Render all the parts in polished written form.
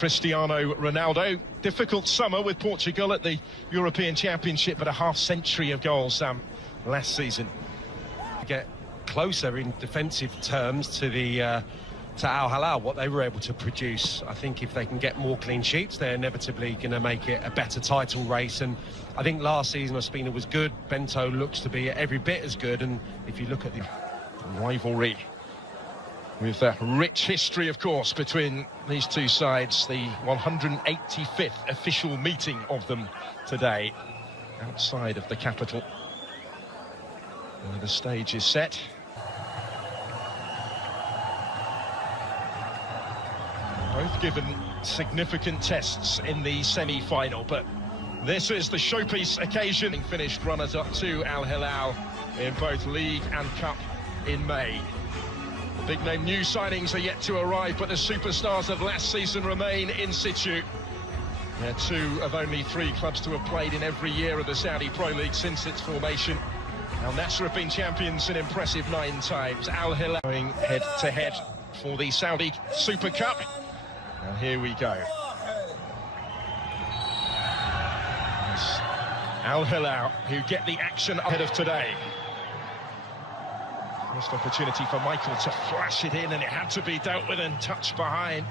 Cristiano Ronaldo. Difficult summer with Portugal at the European Championship, but a half-century of goals last season. Get closer in defensive terms to the to Al Hilal, what they were able to produce. I think if they can get more clean sheets, they're inevitably going to make it a better title race. And I think last season Ospina was good. Bento looks to be every bit as good. And if you look at the rivalry, with a rich history, of course, between these two sides, the 185th official meeting of them today outside of the capital. The stage is set. Both given significant tests in the semi-final, but this is the showpiece occasion. Finished runners-up to Al Hilal in both League and Cup in May. The big-name new signings are yet to arrive, but the superstars of last season remain in situ. They're two of only three clubs to have played in every year of the Saudi Pro League since its formation. Now, Nassr have been champions an impressive 9 times. Al Hilal going head-to-head for the Saudi Super Cup. And here we go. It's Al Hilal who get the action ahead of today. First opportunity for Michael to flash it in, and it had to be dealt with and touched behind.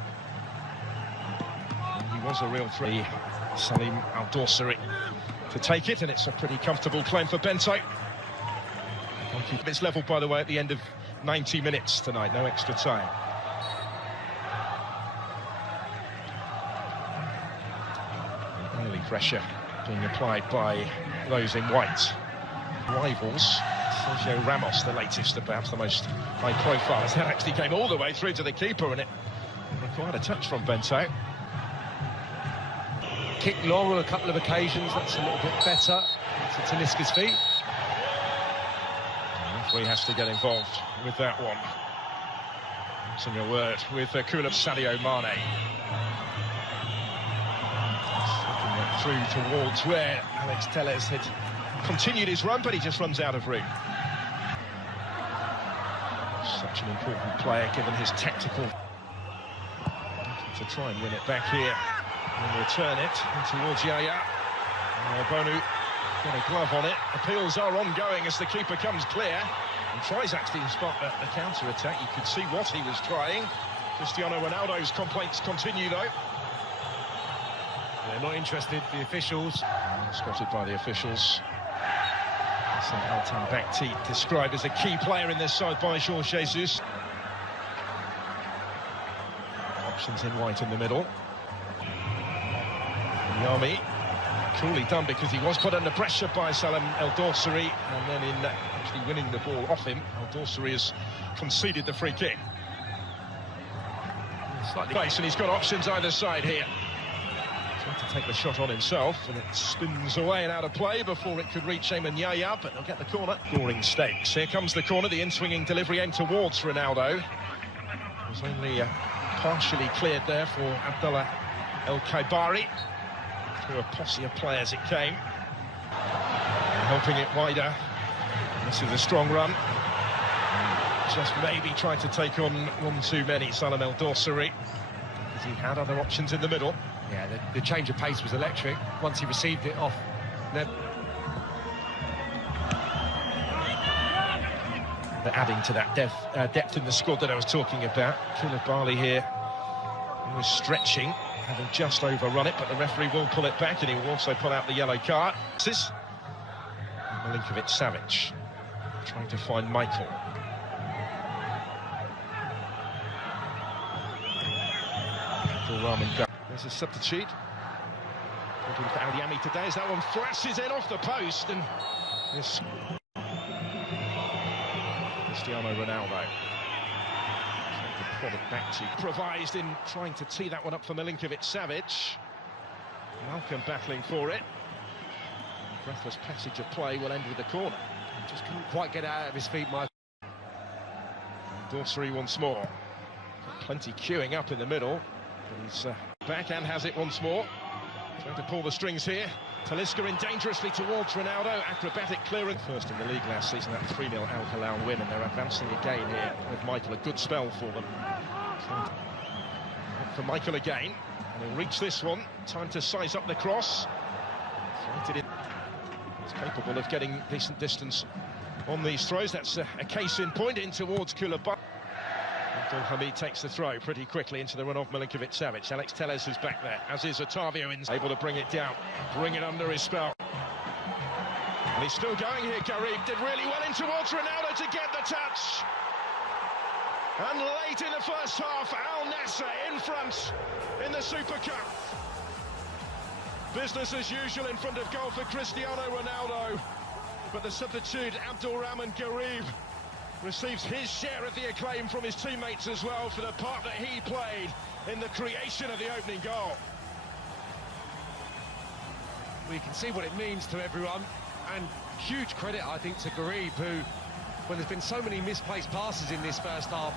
And he was a real threat. Salim Al-Dawsari to take it, and it's a pretty comfortable claim for Bento. It's levelled, by the way, at the end of 90 minutes tonight, no extra time. Early pressure being applied by those in white. Rivals. Sergio Ramos, the latest and perhaps the most high profile, as that actually came all the way through to the keeper, and it required a touch from Bento. Kick long on a couple of occasions, that's a little bit better. To Talisca's feet. The referee has to get involved with that one. Using a word with Kula Sadio Mane. Slipping it through towards where Alex Telles had continued his run, but he just runs out of room. Such an important player, given his tactical. To try and win it back here and return it towards Yaya. Bonu got a glove on it. Appeals are ongoing as the keeper comes clear and tries actually to spot the counter-attack. You could see what he was trying. Cristiano Ronaldo's complaints continue, though. They're not interested, the officials. Spotted by the officials. Altan Bakhti described as a key player in this side by Jorge Jesus. Options in white in the middle. Yami, coolly done because he was put under pressure by Salim Al-Dawsari, and then in actually winning the ball off him, Al-Dawsari has conceded the free kick. Slightly base, and he's got options either side here. To take the shot on himself, and it spins away and out of play before it could reach Ayman Yaya, but they'll get the corner. Scoring stakes. Here comes the corner, the in-swinging delivery aimed towards Ronaldo. It was only partially cleared there for Abdullah El-Khaibari. Through a posse of players it came. And helping it wider. This is a strong run. Just maybe tried to take on one too many, Salim Al-Dawsari, because he had other options in the middle. Yeah, the change of pace was electric once he received it off. They're adding to that depth in the squad that I was talking about. Koulibaly here, he was stretching, having just overrun it, but the referee will pull it back, and he will also pull out the yellow card. Milinkovic-Savic trying to find Michael. There's a substitute. Looking for Al-Yami today as that one flashes in off the post, and this Cristiano Ronaldo trying to prod it back to, improvised in trying to tee that one up for Milinkovic-Savic. Malcolm battling for it. Breathless passage of play will end with the corner. He just couldn't quite get out of his feet, Michael. Dawsari once more. Got plenty queuing up in the middle. But he's back and has it once more. Trying to pull the strings here. Talisca in dangerously towards Ronaldo. Acrobatic clearance. First in the league last season, that 3-0 Al Hilal win, and they're advancing again here with Michael. A good spell for them. For Michael again. He'll reach this one. Time to size up the cross. He's capable of getting decent distance on these throws. That's a case in point in towards Koulibaly. Abdul Hamid takes the throw pretty quickly into the run of Milinkovic-Savic. Alex Telles is back there, as is Otavio, able to bring it down, bring it under his spell. And he's still going here, Garib. Did really well in towards Ronaldo to get the touch. And late in the first half, Al Nassr in front in the Super Cup. Business as usual in front of goal for Cristiano Ronaldo. But the substitute, Abdulrahman Garib, receives his share of the acclaim from his teammates as well for the part that he played in the creation of the opening goal. Well, you can see what it means to everyone, and huge credit, I think, to Garib, who, when there's been so many misplaced passes in this first half,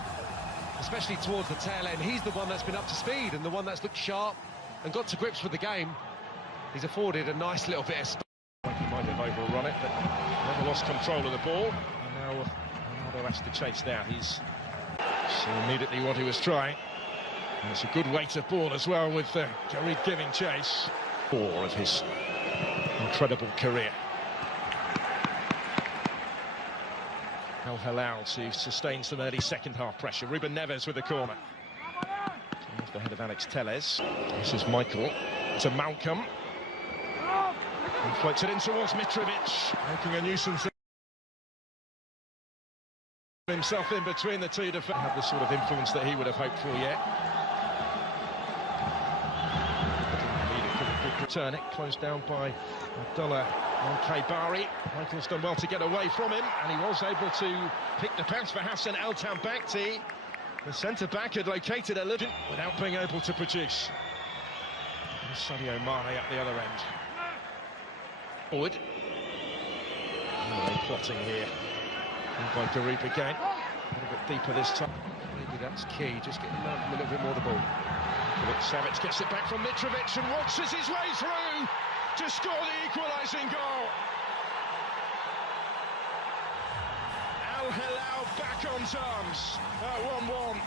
especially towards the tail end, he's the one that's been up to speed and the one that's looked sharp and got to grips with the game. He's afforded a nice little bit of space. He might have overrun it, but never lost control of the ball. And now Ronaldo has to chase now. He's saw immediately what he was trying. And it's a good weight of ball as well, with Garib giving chase. 4 of his incredible career. Al Hilal to sustain some early second half pressure. Ruben Neves with the corner. Off the head of Alex Telles. This is Michael to Malcolm. He floats it in towards Mitrovic, making a nuisance himself in between the two defenders. Have the sort of influence that he would have hoped for yet. Return it, closed down by Abdullah Al-Khaibari. Michael's done well to get away from him, and he was able to pick the pass for Hassan El-Tambakti. The centre-back had located a little without being able to produce. And Sadio Mane at the other end. Forward. Plotting here. And by Garib again. A little bit deeper this time. Maybe that's key, just getting Malcolm a little bit more the ball. Savic gets it back from Mitrovic and waltzes his way through to score the equalising goal. Al Hilal back on terms at 1-1.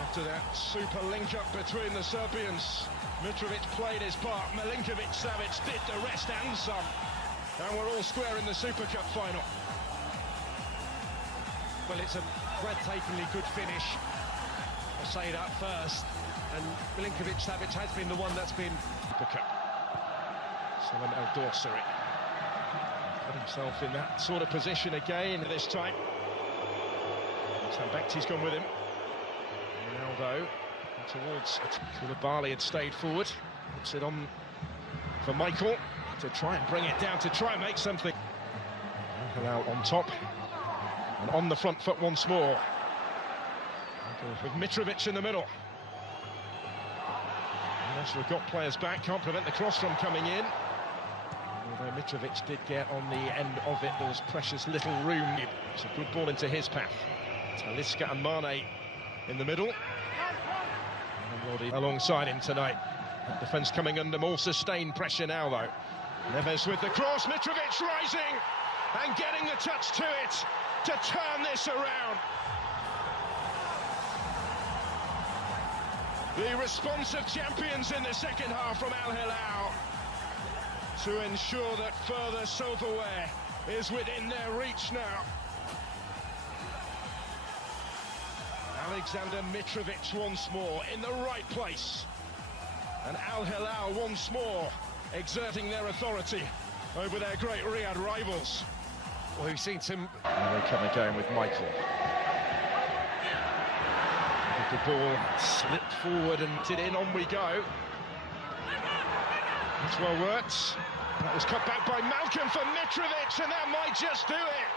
After that super link-up between the Serbians, Mitrovic played his part, Milinkovic-Savic did the rest and some. And we're all square in the Super Cup final. Well, it's a breathtakingly good finish. I'll say that first. And Milinkovic-Savic has been the one that's been... Super Cup. Salem El Dorsari put himself in that sort of position again this time. Tambakti's gone with him. Ronaldo towards Koulibaly had stayed forward. Puts it on for Michael to try and bring it down, to try and make something. Hilal on top. And on the front foot once more. With Mitrovic in the middle. Nassr have got players back, can't prevent the cross from coming in. Although Mitrovic did get on the end of it, there was precious little room. It's a good ball into his path. Talisca and Mane in the middle. And alongside him tonight. The defence coming under more sustained pressure now, though. Neves with the cross, Mitrovic rising and getting the touch to it to turn this around. The responsive champions in the second half from Al Hilal to ensure that further silverware is within their reach now. Alexander Mitrovic once more in the right place. And Al Hilal once more exerting their authority over their great Riyadh rivals. Well, we've seen some... And they come again with Michael. The ball slipped forward and did in, on we go. That's well worked. That was cut back by Malcolm for Mitrovic, and that might just do it.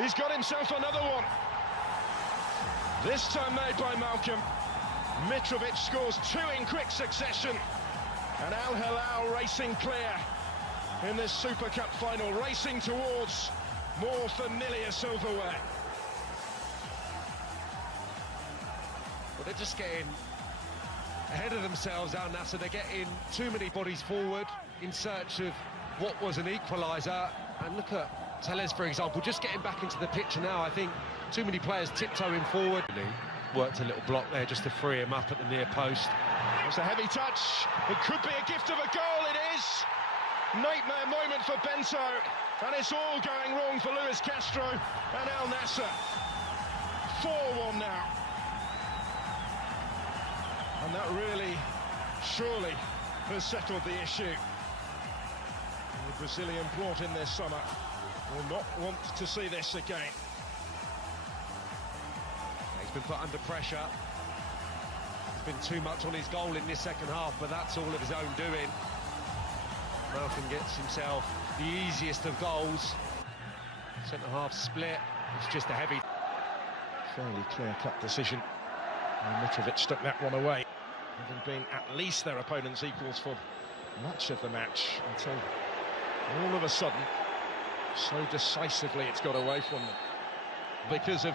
He's got himself another one. This time made by Malcolm. Mitrovic scores 2 in quick succession. And Al Hilal racing clear in this Super Cup final, racing towards more familiar silverware. Well, they're just getting ahead of themselves, Al Nassr. They're getting too many bodies forward in search of what was an equaliser. And look at Tellez, for example, just getting back into the picture now. I think too many players tiptoeing forward. Worked a little block there just to free him up at the near post. It's a heavy touch. It could be a gift of a goal. It is. Nightmare moment for Bento. And it's all going wrong for Luis Castro and Al Nassr. 4-1 now. And that really, surely, has settled the issue. The Brazilian brought in this summer will not want to see this again. He's been put under pressure. There's been too much on his goal in this second half, but that's all of his own doing. Malcolm gets himself the easiest of goals. Centre-half split. It's just a heavy... Fairly clear-cut decision. And Mitrovic stuck that one away. Having been at least their opponent's equals for much of the match, until all of a sudden, so decisively it's got away from them. Because of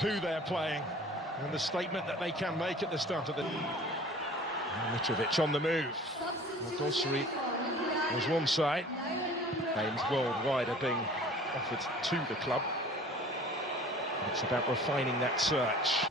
who they're playing and the statement that they can make at the start of the... Mitrovic on the move. Dosri was one side. Names worldwide are being offered to the club. It's about refining that search.